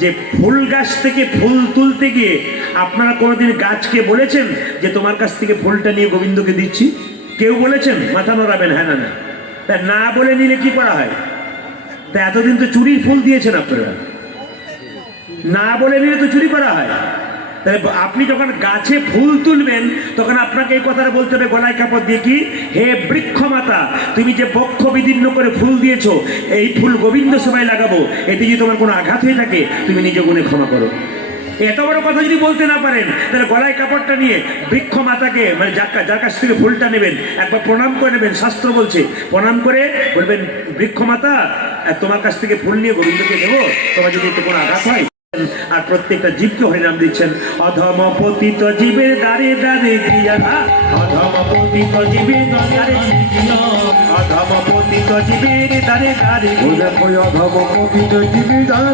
যে ফুল গাছ থেকে ফুল তুলতে গিয়ে আপনারা কোনোদিন গাছকে বলেছেন যে তোমার কাছ থেকে ফুলটা নিয়ে গোবিন্দকে দিচ্ছি? কেউ বলেছেন? মাথা নড়াবেন হ্যাঁ না না। তা না বলে নিলে কি করা হয়? তা এতদিন তো চুরির ফুল দিয়েছেন আপনারা, না বলে নিলে তো চুরি করা হয়। তাহলে আপনি যখন গাছে ফুল তুলবেন তখন আপনাকে এই কথাটা বলতে হবে গলায় কাপড় দিয়ে, কি হে বৃক্ষ মাতা, তুমি যে বক্ষ বিদীর্ণ করে ফুল দিয়েছো, এই ফুল গোবিন্দ সভায় লাগাবো, এতে যদি তোমার কোনো আঘাত হয়ে থাকে তুমি নিজ গুণে ক্ষমা করো। এত বড় কথা যদি বলতে না পারেন তাহলে গলায় কাপড়টা নিয়ে বৃক্ষ মাতাকে, মানে যার কাছ থেকে ফুলটা নেবেন, একবার প্রণাম করে নেবেন। শাস্ত্র বলছে প্রণাম করে বলবেন, বৃক্ষ মাতা তোমার কাছ থেকে ফুল নিয়ে গোবিন্দকে দেবো, তোমার যদি এতে কোনো আঘাত হয়। আর প্রত্যেকটা জীবকে হরিনাম দিচ্ছেন। অধম পতিত জীবের দ্বারে দ্বারে গিয়া, অধম পতিত জীবের দ্বারে, অধম পতিত জীবের দ্বারে দ্বারে, অধম পতিত জীবের দ্বারে